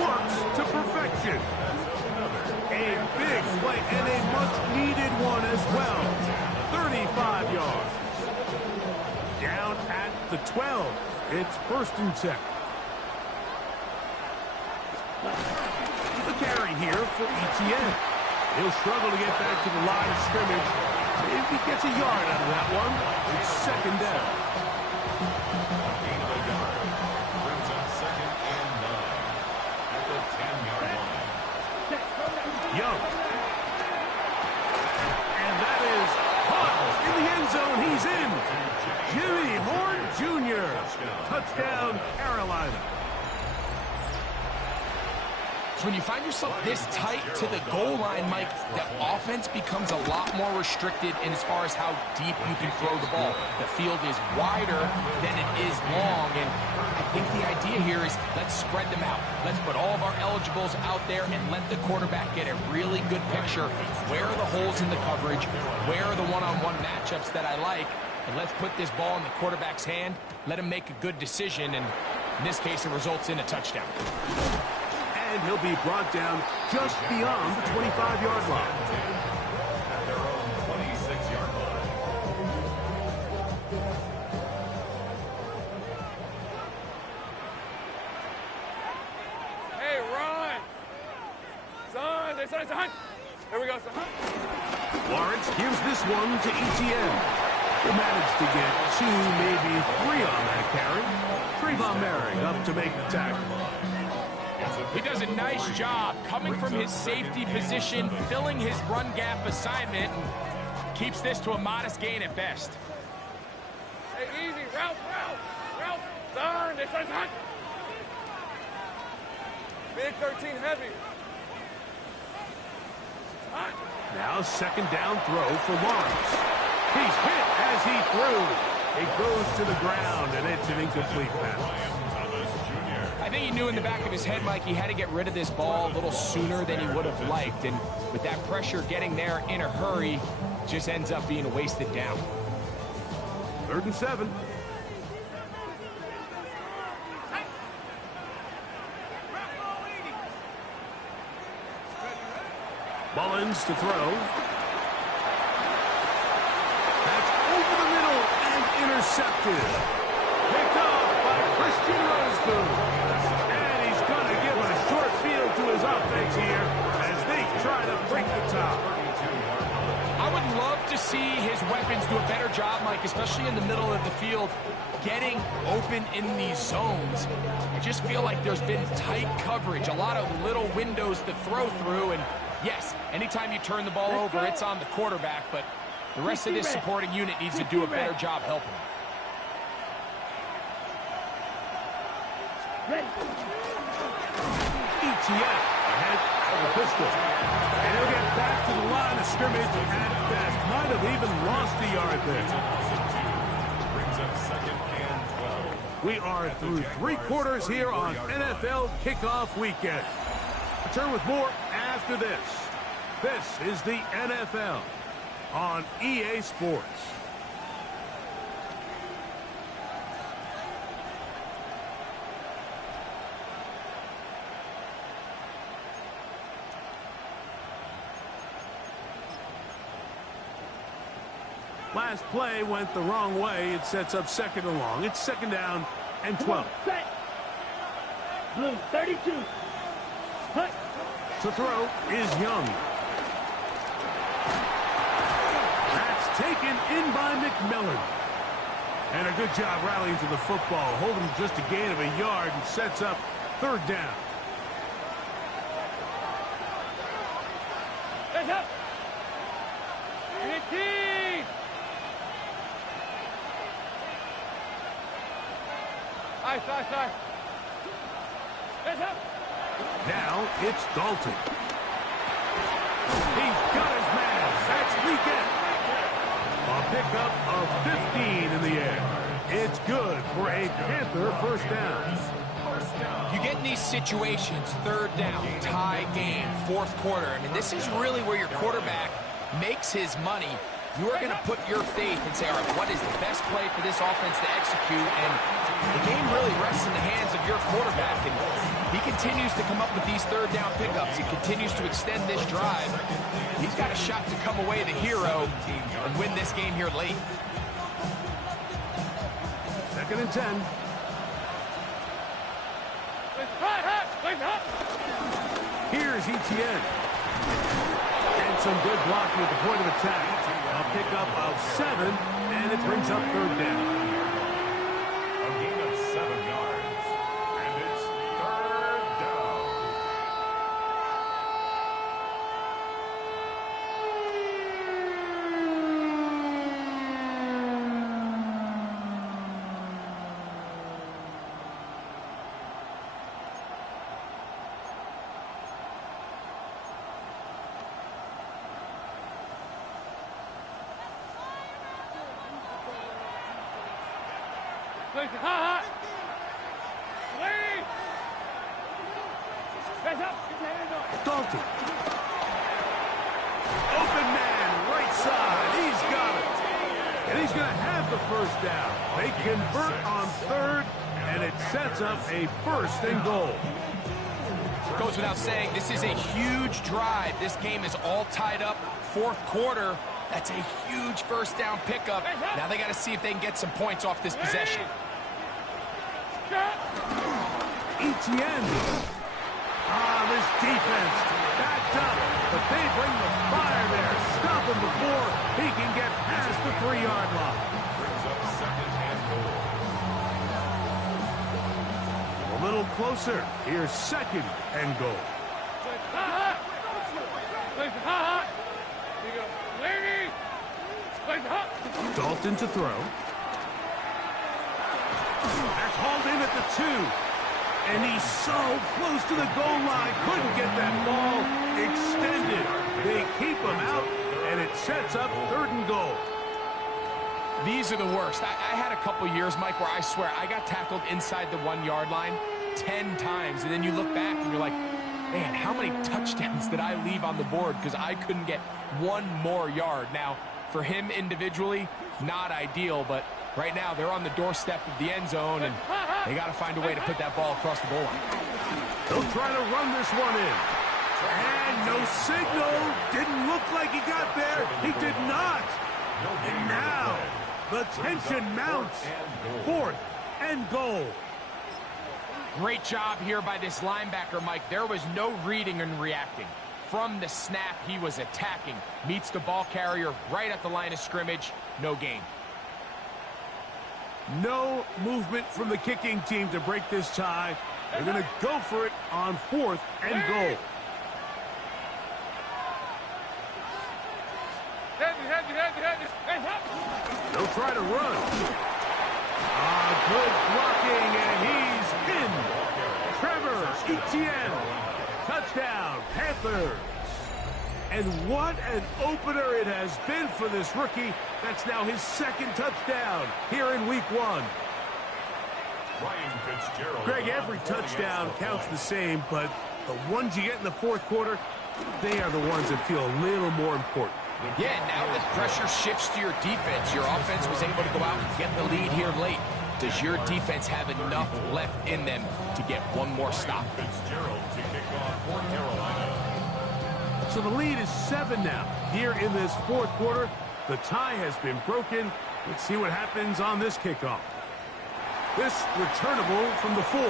works to perfection. A big play and a much-needed one as well. 35 yards. Down at the 12. It's 1st and 10. The carry here for ETN. He'll struggle to get back to the line of scrimmage. If he gets a yard out of that one, it's 2nd down. Gain of a yard. Brings up 2nd and 9 at the 10-yard line. Young. And that is caught in the end zone. He's in. Jimmy Horn Jr. Touchdown, Carolina. When you find yourself this tight to the goal line, Mike, the offense becomes a lot more restricted in as far as how deep you can throw the ball. The field is wider than it is long, and I think the idea here is let's spread them out. Let's put all of our eligibles out there and let the quarterback get a really good picture. Where are the holes in the coverage? Where are the one-on-one matchups that I like? And let's put this ball in the quarterback's hand, let him make a good decision, and in this case, it results in a touchdown. And he'll be brought down just beyond the 25-yard line. At their own 26-yard line. Hey, run! Son, it's a hunt. Here we go, son. Lawrence gives this one to ETN. He'll manage to get 2, maybe 3 on that carry. Trayvon Merrick up to make the tackle. He does a nice job coming from his safety position, filling his run gap assignment, and keeps this to a modest gain at best. Hey, easy, Ralph. Son, it's a hunt. Big 13 heavy. Hunt. Now 2nd down throw for Lawrence. He's hit as he threw. It goes to the ground, and it's an incomplete pass. I think he knew in the back of his head, Mike, he had to get rid of this ball a little sooner than he would have liked. And with that pressure getting there in a hurry, just ends up being a wasted down. 3rd and 7. Mullins to throw. That's over the middle and intercepted. Picked off by Christian Roseboom. And he's going to give a short field to his offense here as they try to break the top. I would love to see his weapons do a better job, Mike, especially in the middle of the field, getting open in these zones. I just feel like there's been tight coverage, a lot of little windows to throw through, and yes, anytime you turn the ball over, it's on the quarterback, but the rest of this supporting unit needs to do a better job helping him. ETN ahead of the pistol. And he'll get back to the line of scrimmage at best. Might have even lost a yard there. Brings up 2nd and 12. We are through 3 quarters here on NFL Kickoff Weekend. Return with more after this. This is the NFL on EA Sports. Last play went the wrong way. It sets up 2nd and long. It's 2nd down and 12. Set. Blue 32. Hut. To throw is Young. That's taken in by McMillan. And a good job rallying to the football. Holding just a gain of a yard and sets up 3rd down. Heads up. 15. Nice. Heads up. Now it's Dalton. He's got his man. That's Weekend. A pickup of 15 in the air. It's good for a Panther 1st down. You get in these situations, 3rd down, tie game, 4th quarter. I mean, this is really where your quarterback makes his money. You are going to put your faith and say, all right, what is the best play for this offense to execute? And the game really rests in the hands of your quarterback. And he continues to come up with these 3rd down pickups. He continues to extend this drive. He's got a shot to come away the hero and win this game here late. 2nd and 10. Here's ETN. And some good blocking at the point of attack. A pickup of 7, and it brings up 3rd down. A gain of 7 yards. And it's 3rd down. Dalton. Open man, right side. He's got it. And he's going to have the 1st down. They convert on 3rd, and it sets up a 1st and goal. Goes without saying, this is a huge drive. This game is all tied up. 4th quarter. That's a huge 1st down pickup. Now they got to see if they can get some points off this possession. ETN. This defense backed up, but they bring the fire there. Stop him before he can get past the 3-yard line. Brings up 2nd and goal. A little closer. Here's 2nd and goal. Dalton to throw. That's hauled in at the 2. And he's so close to the goal line. Couldn't get that ball extended. They keep him out, and it sets up 3rd and goal. These are the worst. I had a couple years, Mike, where I swear I got tackled inside the 1-yard line, 10 times, and then you look back and you're like, man, how many touchdowns did I leave on the board because I couldn't get one more yard? Now, for him individually, not ideal, but right now they're on the doorstep of the end zone, and they got to find a way to put that ball across the goal line. They'll try to run this one in. And no signal. Didn't look like he got there. He did not. And now the tension mounts. 4th and goal. Great job here by this linebacker, Mike. There was no reading and reacting. From the snap, he was attacking. Meets the ball carrier right at the line of scrimmage. No gain. No movement from the kicking team to break this tie. They're going to go for it on 4th and goal. They'll try to run. Good blocking, and he's in. Trevor Etienne. Touchdown, Panthers. And what an opener it has been for this rookie. That's now his 2nd touchdown here in week 1. Greg, every touchdown counts the same, but the ones you get in the 4th quarter, they are the ones that feel a little more important. Yeah, now that pressure shifts to your defense, your offense was able to go out and get the lead here late. Does your defense have enough left in them to get one more stop? So the lead is 7 now. Here in this 4th quarter, the tie has been broken. Let's see what happens on this kickoff. This returnable from the 4.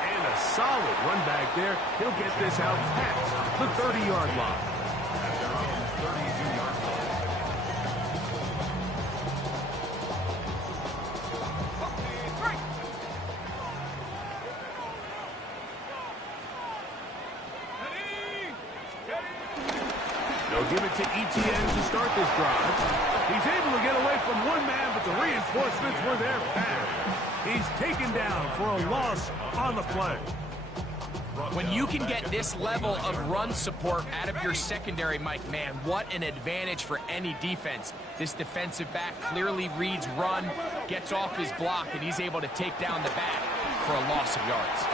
And a solid run back there. He'll get this out past the 30-yard line. They'll give it to Etienne to start this drive. He's able to get away from one man, but the reinforcements were there fast. He's taken down for a loss on the play. When you can get this level of run support out of your secondary, Mike, man, what an advantage for any defense. This defensive back clearly reads run, gets off his block, and he's able to take down the back for a loss of yards.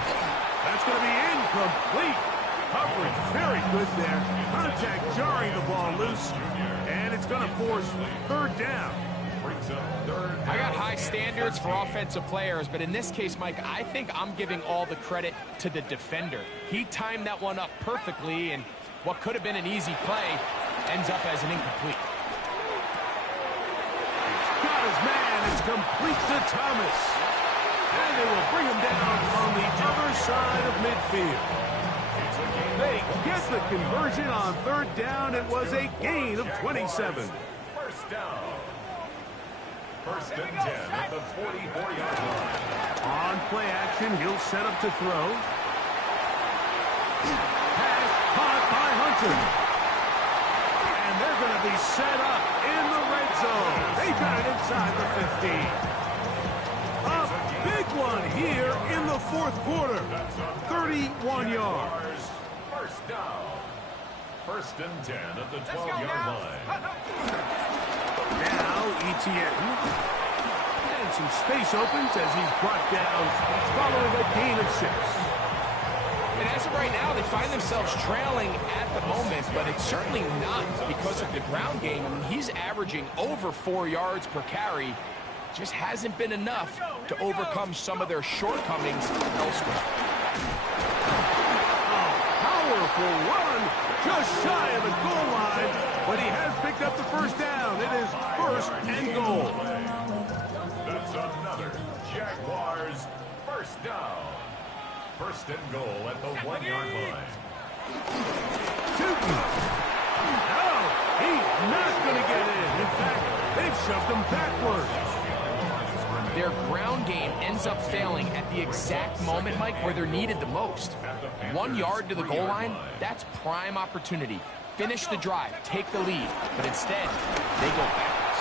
That's going to be incomplete. Coverage very good there. Contact jarring the ball loose, and it's going to force 3rd down. I got high standards for offensive players, but in this case, Mike, I think I'm giving all the credit to the defender. He timed that one up perfectly, and what could have been an easy play ends up as an incomplete. Got his man. It's complete to Thomas. And they will bring him down on the other side of midfield. They get the conversion on 3rd down. It was a gain of 27. First down. 1st and 10 at the 44-yard line. On play action, he'll set up to throw. Pass caught by Hunter. And they're going to be set up in the red zone. They got it inside the 15. A big one here in the 4th quarter. 31 yards. First down. 1st and 10 at the 12-yard line. Now Etienne. And some space opens as he's brought down following a gain of 6. And as of right now, they find themselves trailing at the moment, but it's certainly not because of the ground game. I mean, he's averaging over 4 yards per carry. Just hasn't been enough to overcome some of their shortcomings elsewhere. Powerful run just shy of the goal line, but he has picked up the 1st down. It is 1st and goal. That's another Jaguars 1st down. 1st and goal at the 1-yard line. Tootin. No, he's not going to get in. In fact, they've shoved him backwards. Their ground game ends up failing at the exact moment, Mike, where they're needed the most. 1 yard to the goal line, that's prime opportunity. Finish the drive, take the lead, but instead, they go backwards.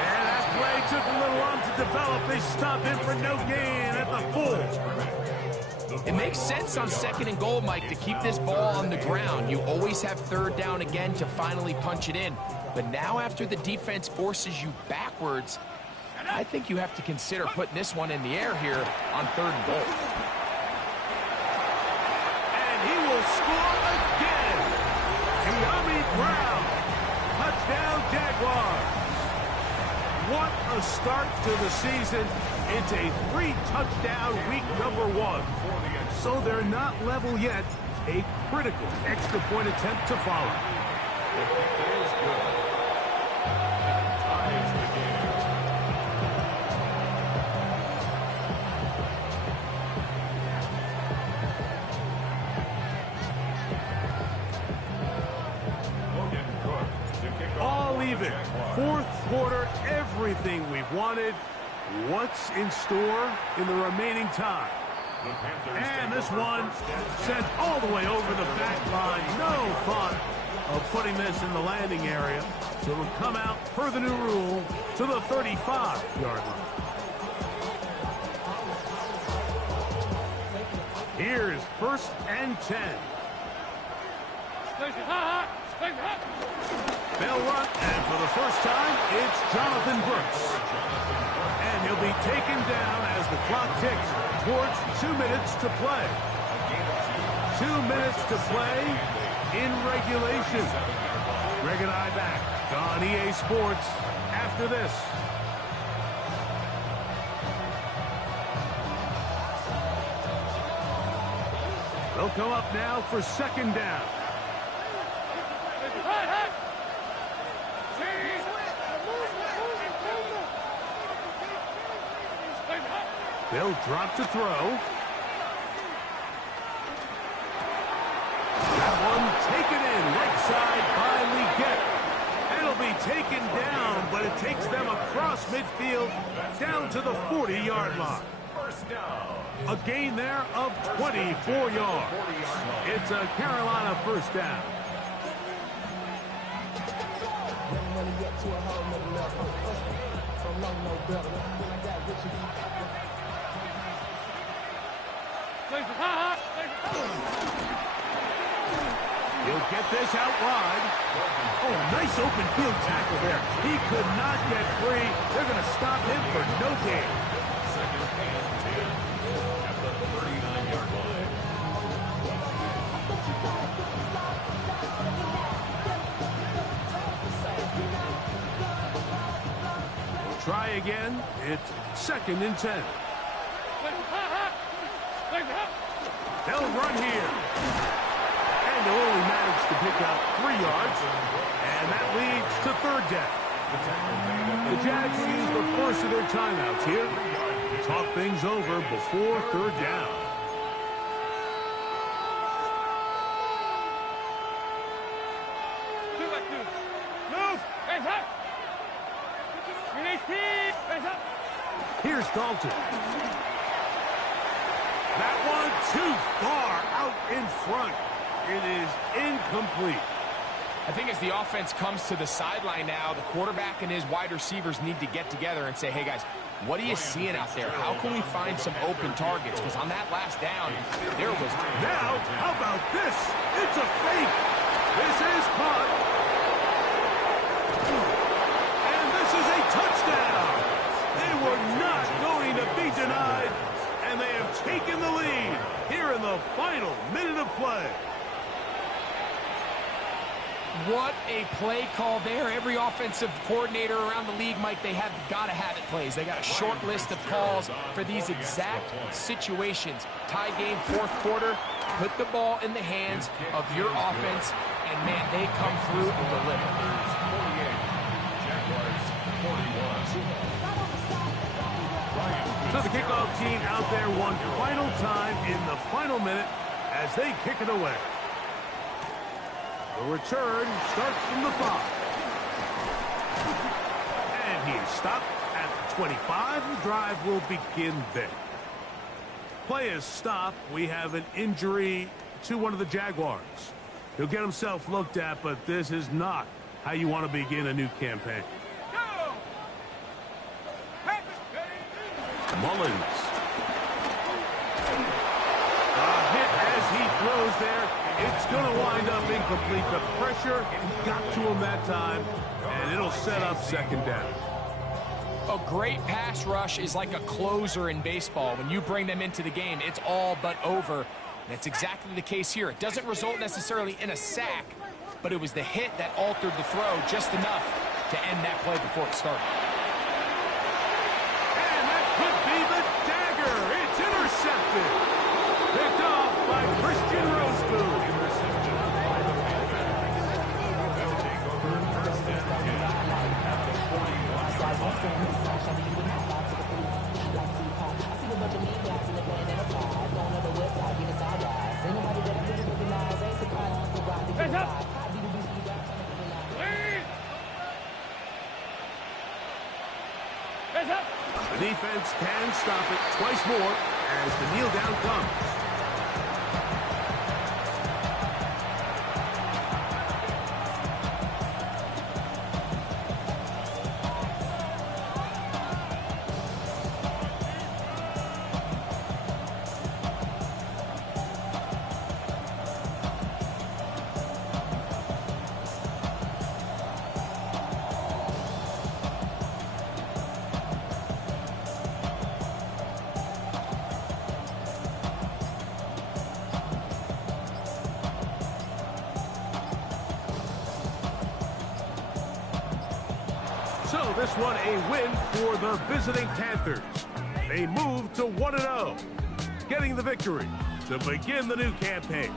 And that play took a little long to develop. They stopped him for no gain at the 4. It makes sense on 2nd and goal, Mike, to keep this ball on the ground. You always have 3rd down again to finally punch it in. But now after the defense forces you backwards, I think you have to consider putting this one in the air here on 3rd and goal. And he will score again. De'Ami Brown. Touchdown, Jaguars. What a start to the season. It's a 3-touchdown week number 1. So they're not level yet. A critical extra point attempt to follow. The kick is good. Ties the game. Logan Cook to kick off. All for the even. Jaguars. 4th quarter, everything we've wanted. What's in store in the remaining time? The Panthers And take this over one first and 10. sent all the way over the back line. No thought of putting this in the landing area. So it'll come out, per the new rule, to the 35-yard line. Here's 1st and 10. They'll run, and for the first time, it's Jonathan Brooks. And he'll be taken down as the clock ticks towards 2 minutes to play. 2 minutes to play in regulation. Greg and I back on EA Sports after this. They'll come up now for 2nd down. They'll drop to throw. That one taken in right side by Leggett. It'll be taken down, but it takes them across midfield down to the 40-yard line. First down. A gain there of 24 yards. It's a Carolina first down. He'll get this out wide. Oh, nice open field tackle there. He could not get free. They're going to stop him for no gain. 2nd and 10 at the 39-yard line. We'll try again. It's 2nd and 10. They'll run here. And they'll only manage to pick up 3 yards. And that leads to 3rd down. The Jags will use the first of their timeouts here. Talk things over before 3rd down. Here's Dalton. That one too far out in front. It is incomplete. I think as the offense comes to the sideline now, the quarterback and his wide receivers need to get together and say, hey, guys, what are you seeing out there? How can we find some open targets? Because on that last down, there was... Now, how about this? It's a fake. This is caught. And this is a touchdown. They were not going to be denied. And they have taken the lead here in the final minute of play. What a play call there. Every offensive coordinator around the league, Mike, they have got to have it plays. They got a short list of calls for these exact situations. Tie game, 4th quarter. Put the ball in the hands of your offense, and, man, they come through and deliver. So the kickoff team out there one final time in the final minute as they kick it away. The return starts from the 5. And he is stopped at the 25. The drive will begin there. Play is stopped. We have an injury to one of the Jaguars. He'll get himself looked at, but this is not how you want to begin a new campaign. Mullins. A hit as he throws there. It's going to wind up incomplete. The pressure got to him that time, and it'll set up 2nd down. A great pass rush is like a closer in baseball. When you bring them into the game, it's all but over. That's exactly the case here. It doesn't result necessarily in a sack, but it was the hit that altered the throw just enough to end that play before it started. And that could be the dagger. It's intercepted. Picked off by Christian Roseboom. Intercepted by the Panthers. They'll take over first and 10 at the 41-yard line. Hands up! Hands up! The defense can stop it twice more as the kneel down comes. So this one a win for the visiting Panthers. They move to 1-0, getting the victory to begin the new campaign.